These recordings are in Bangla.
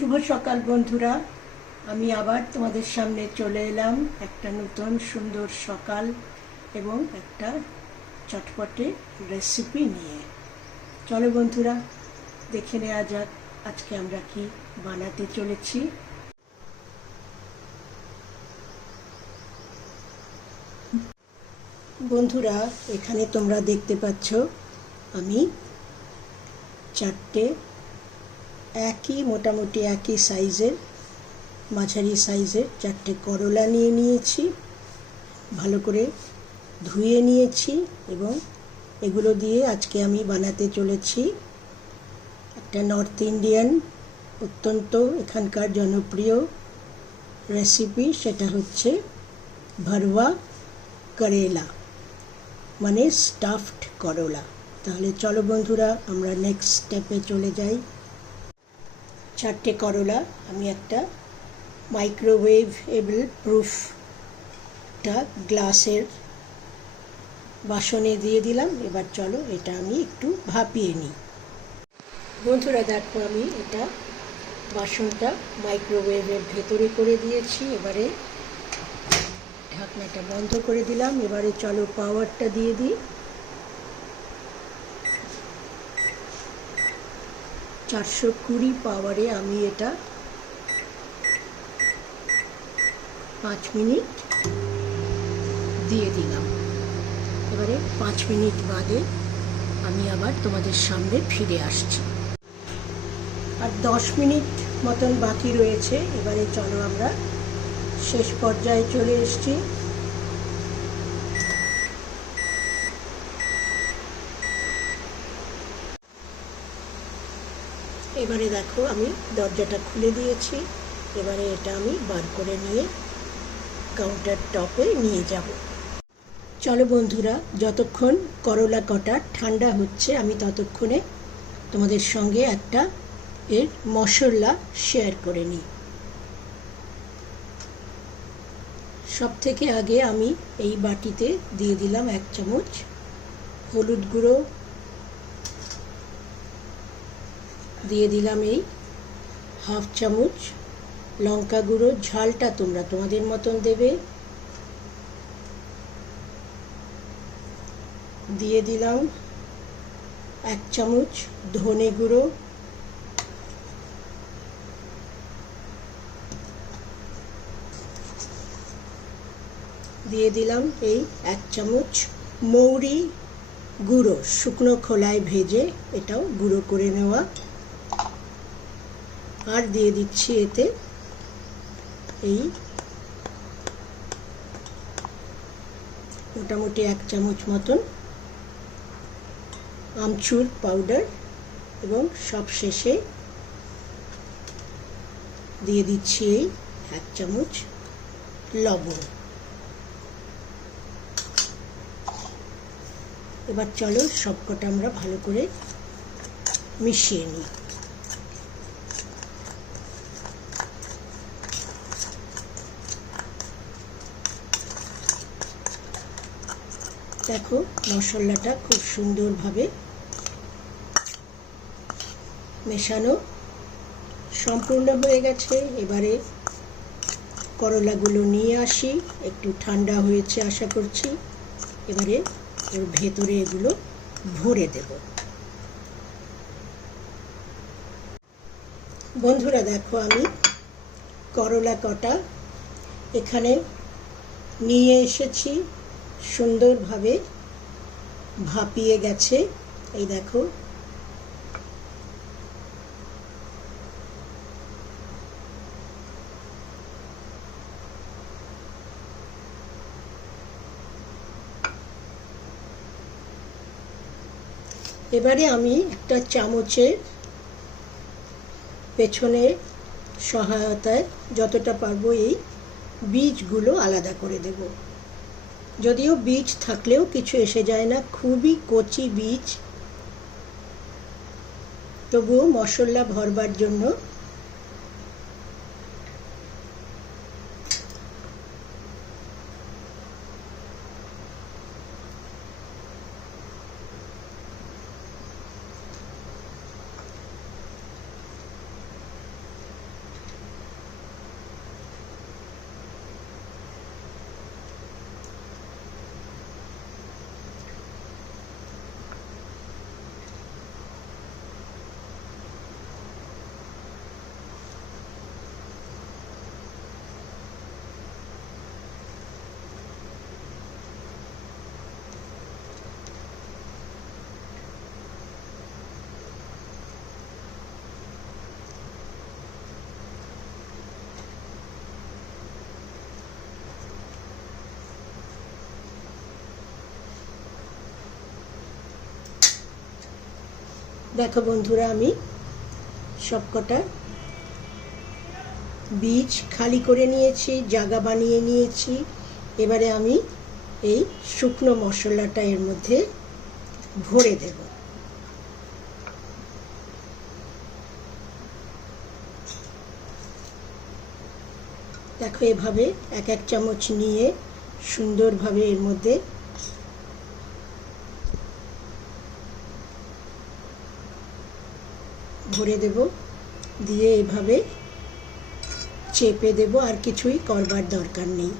শুভ সকাল বন্ধুরা, আমি আবার তোমাদের সামনে চলে এলাম একটা নতুন সুন্দর সকাল এবং একটা চটপটে রেসিপি নিয়ে। চলো বন্ধুরা, দেখে নেওয়া যাক আজকে আমরা কি বানাতে চলেছি। বন্ধুরা, এখানে তোমরা দেখতে পাচ্ছ আমি চারটে মোটামুটি একই সাইজের মাঝারি সাইজের চারটে করলা নিয়ে নিয়েছি, ভালো করে ধুয়ে নিয়েছি এবং এগুলো দিয়ে আজকে আমি বানাতে চলেছি একটা নর্থ ইন্ডিয়ান অত্যন্ত এখানকার জনপ্রিয় রেসিপি। সেটা হচ্ছে ভরওয়া করেলা, মানে স্টাফড করলা। তাহলে চলো বন্ধুরা, আমরা নেক্সট স্টেপে চলে যাই। চারটে করলা আমি একটা মাইক্রোওয়েভেবল প্রুফ গ্লাসের বাসনে দিয়ে দিলাম। এবার চলো এটা আমি একটু ভাপিয়ে নিই। বন্ধুরা দেখো, আমি এটা বাসনটা মাইক্রোওয়েভের ভেতরে করে দিয়েছি। এবারে ঢাকনাটা বন্ধ করে দিলাম। এবারে চলো পাওয়ারটা দিয়ে দিই। 420 পাওয়ারে আমি এটা 5 মিনিট দিয়ে দিলাম। এবারে 5 মিনিট বাদে আমি আবার তোমাদের সামনে ফিরে আসছি। আর 10 মিনিট মতন বাকি রয়েছে। এবারে চলো আমরা শেষ পর্যায়ে চলে এসেছি। এবারে দেখো, আমি দরজাটা খুলে দিয়েছি। এবারে এটা আমি বার করে নিয়ে কাউন্টার টপে নিয়ে যাব। চলো বন্ধুরা, যতক্ষণ করলা কটা ঠান্ডা হচ্ছে আমি ততক্ষণে তোমাদের সঙ্গে একটা এর মশলা শেয়ার করে নিই। সব থেকে আগে আমি এই বাটিতে দিয়ে দিলাম 1 চামচ হলুদ গুঁড়ো, দিয়ে দিলাম এই 1/2 চামচ লঙ্কা গুঁড়ো। ঝালটা তোমরা তোমাদের মতন দেবে। দিয়ে দিলাম 1 চামচ ধনে গুঁড়ো, দিয়ে দিলাম এই 1 চামচ মৌরি গুঁড়ো, শুকনো খোলায় ভেজে এটাও গুঁড়ো করে নেওয়া। আর দিয়ে দিচ্ছি এতে এই মোটামুটি 1 চামচ মতন আমচুর পাউডার এবং সব শেষে দিয়ে দিচ্ছি এই 1 চামচ লবণ। এবার চলো সবকটা আমরা ভালো করে মিশিয়ে নিই। দেখো, মশলাটা খুব সুন্দরভাবে মেশানো সম্পূর্ণ হয়ে গেছে। এবারে করলাগুলো নিয়ে আসি, একটু ঠান্ডা হয়েছে আশা করছি। এবারে এর ভেতরে এগুলো ভরে দেব। বন্ধুরা দেখো, আমি করলা কটা এখানে নিয়ে এসেছি, সুন্দরভাবে ভাপিয়ে গেছে। এই দেখো, এবারে আমি একটা চামচের পেছনে সহায়তায় যতটা পারবো এই বীজগুলো আলাদা করে দেব। যদিও বীজ থাকলেও কিছু এসে যায় না, খুবই কচি বীজ, তবুও মশলা ভরবার জন্য দেখো বন্ধুরা, আমি সবকটা বীজ খালি করে নিয়েছি, জায়গা বানিয়ে নিয়েছি। এবারে আমি এই শুকনো মশলাটা এর মধ্যে ভরে দেব। দেখো, এভাবে এক এক চামচ নিয়ে সুন্দরভাবে এর মধ্যে ভরে দেব, দিয়ে এভাবে চেপে দেব, আর কিছুই করবার দরকার নেই।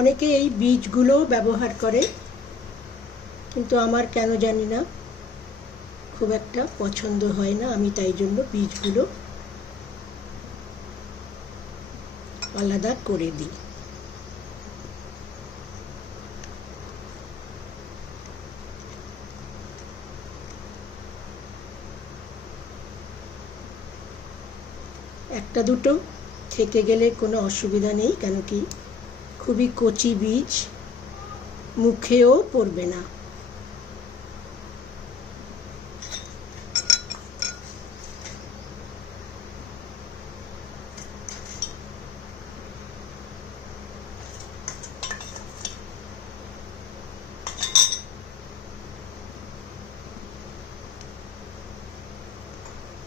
অনেকে এই বীজগুলো ব্যবহার করে, কিন্তু আমার কেন জানি না খুব একটা পছন্দ হয় না। আমি তাই জন্য বীজগুলো আলাদা করে দিই। একটা দুটো থেকে গেলে কোনো অসুবিধা নেই, কেন কি খুবই কচি বীজ, মুখেও পড়বে না।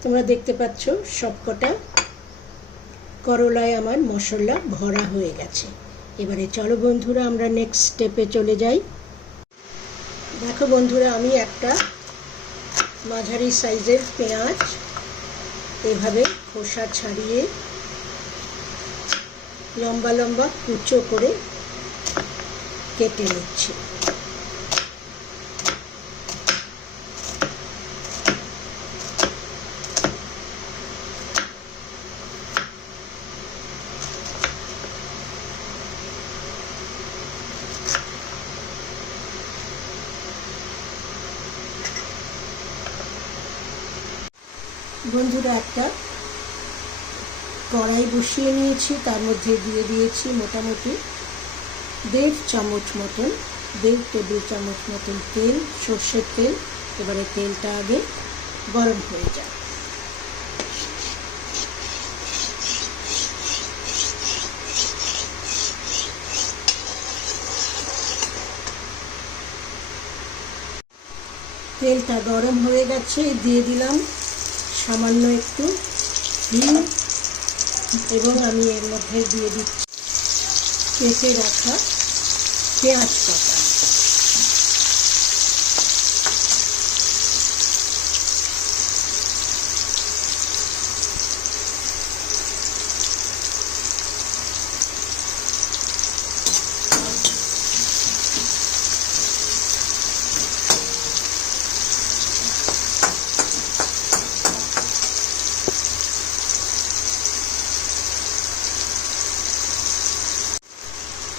তোমরা দেখতে পাচ্ছ সবকটা করলায় আমার মশলা ভরা হয়ে গেছে। এবারে চলো বন্ধুরা, আমরা নেক্সট স্টেপে চলে যাই। দেখো বন্ধুরা, আমি একটা মাঝারি সাইজের পেঁয়াজ এভাবে খোসা ছাড়িয়ে লম্বা লম্বা কুচো করে কেটে নিচ্ছি। বন্ধুরা, একটা কড়াই বসিয়ে নিয়েছি, তার মধ্যে দিয়ে দিয়েছি মোটামুটি 1.5 চামচ মতন, 1.5 টেবিল চামচ মতন তেল, সর্ষের তেল। এবারে তেলটা আগে গরম হয়ে যায়। তেলটা গরম হয়ে গেছে, দিয়ে দিলাম সামান্য একটু হিং, এবং আমি এর মধ্যে দিয়ে দিচ্ছি কেটে রাখা পেঁয়াজ পাতা।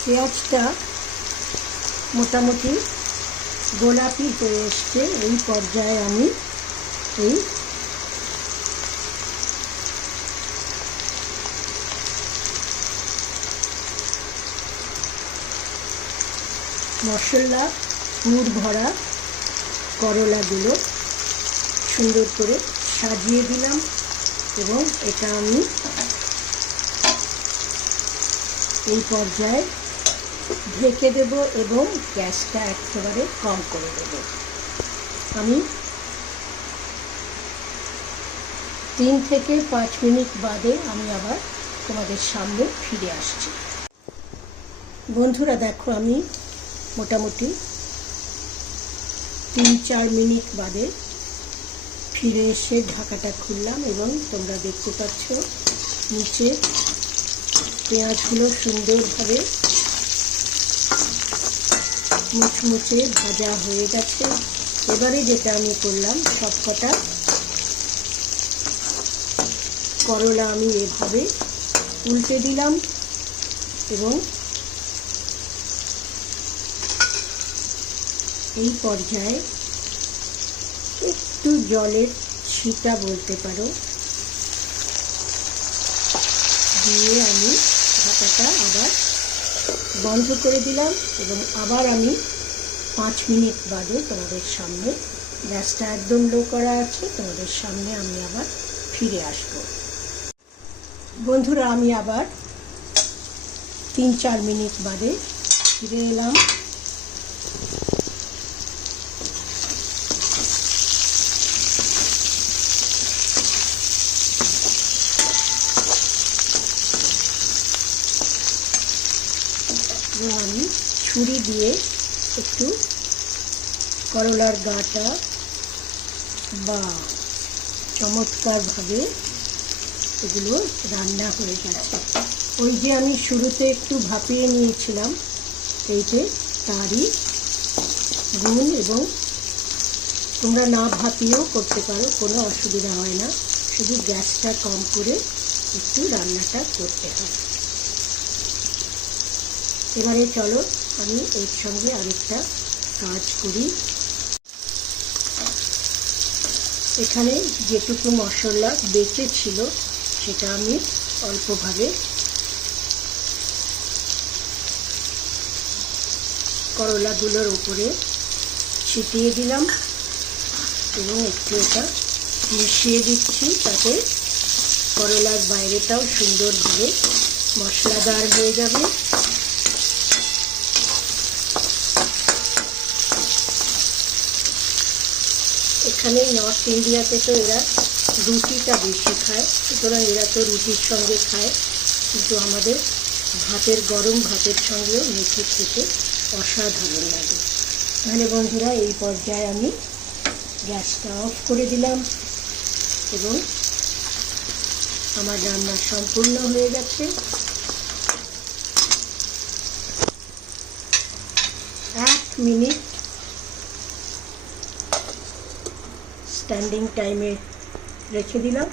পেঁয়াজটা মোটামুটি গোলাপি হয়ে এসছে। এই পর্যায়ে আমি এই মশলা পুর ভরা করলাগুলো সুন্দর করে সাজিয়ে দিলাম, এবং এটা আমি এই পর্যায়ে ঢেকে দেব এবং গ্যাসটা একেবারে কম করে দেব। আমি 3 থেকে 5 মিনিট বাদে আমি আবার তোমাদের সামনে ফিরে আসছি। বন্ধুরা দেখো, আমি মোটামুটি 3-4 মিনিট বাদে ফিরে এসে ঢাকাটা খুললাম, এবং তোমরা দেখতে পাচ্ছ নিচে পেঁয়াজগুলো সুন্দরভাবে মুচমুচে ভাজা হয়ে গেছে। এবারে যেটা আমি করলাম, সবকটা করলা আমি এভাবে উল্টে দিলাম এবং এই পর্যায়ে একটু জলের ছিটা বলতে পারো দিয়ে আমি ঢাকাটা আবার বন্ধ করে দিলাম এবং আবার আমি 5 মিনিট বাদে তোমাদের সামনে, গ্যাসটা একদম লো করা আছে, তোমাদের সামনে আমি আবার ফিরে আসব। বন্ধুরা, আমি আবার 3-4 মিনিট বাদে ফিরে এলাম। এবং আমি ছুরি দিয়ে একটু করলার গাটা বা চমৎকারভাবে এগুলো রান্না হয়ে গেছে। ওই যে আমি শুরুতে একটু ভাপিয়ে নিয়েছিলাম, এইতে তারই গুণ। এবং তোমরা না ভাপিয়েও করতে পারো, কোনো অসুবিধা হয় না, শুধু গ্যাসটা কম করে একটু রান্নাটা করতে হয়। এবারে চলো আমি এর সঙ্গে আরেকটা কাজ করি। এখানে যেটুকু মশলা বেঁচে ছিল সেটা আমি অল্পভাবে করলাগুলোর উপরে ছিটিয়ে দিলাম এবং একটু এটা মিশিয়ে দিচ্ছি, তাতে করলার বাইরেটাও সুন্দরভাবে মশলাদার হয়ে যাবে। এখানে নর্থ ইন্ডিয়াতে তো এরা রুটিটা বেশি খায়, সুতরাং এরা তো রুটির সঙ্গে খায়, কিন্তু আমাদের গরম ভাতের সঙ্গেও মেখে খেতে অসাধারণ লাগে। তাহলে বন্ধুরা, এই পর্যায়ে আমি গ্যাসটা অফ করে দিলাম এবং আমার রান্না সম্পূর্ণ হয়ে গেছে। 1 মিনিট স্ট্যান্ডিং টাইমে রেখে দিলাম।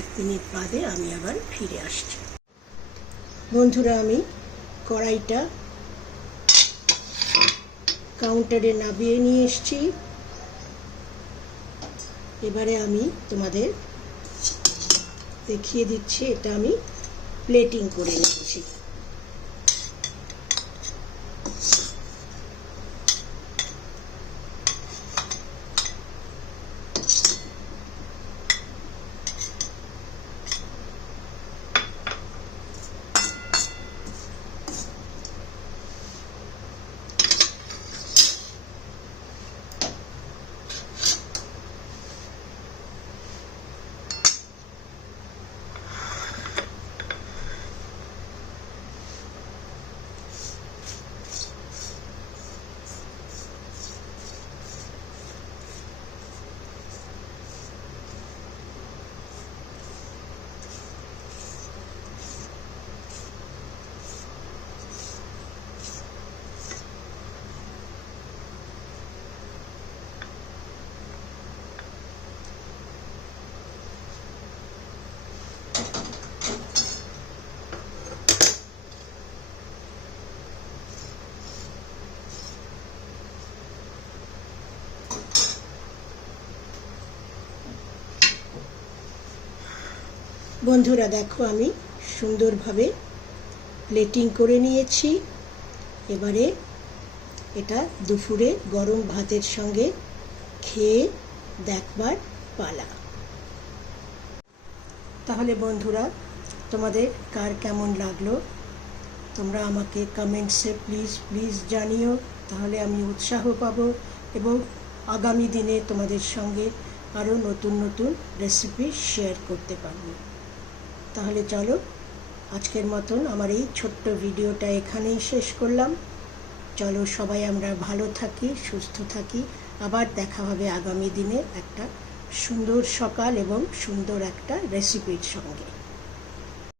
1 মিনিট বাদে আমি আবার ফিরে আসছি। বন্ধুরা, আমি কড়াইটা কাউন্টারে নামিয়ে নিয়ে এসেছি। এবারে আমি তোমাদের দেখিয়ে দিচ্ছি, এটা আমি প্লেটিং করে নিচ্ছি। বন্ধুরা দেখো, আমি সুন্দরভাবে প্লেটিং করে নিয়েছি। এবারে এটা দুপুরে গরম ভাতের সঙ্গে খেয়ে দেখবার পালা। তাহলে বন্ধুরা, তোমাদের কার কেমন লাগলো তোমরা আমাকে কমেন্টসে প্লিজ জানিও, তাহলে আমি উৎসাহ পাবো এবং আগামী দিনে তোমাদের সঙ্গে আরও নতুন নতুন রেসিপি শেয়ার করতে পারবো। তাহলে চলো, আজকের মতন আমার এই ছোট্ট ভিডিওটা এখানেই শেষ করলাম। চলো সবাই আমরা ভালো থাকি, সুস্থ থাকি। আবার দেখা হবে আগামী দিনে একটা সুন্দর সকাল এবং সুন্দর একটা রেসিপির সঙ্গে।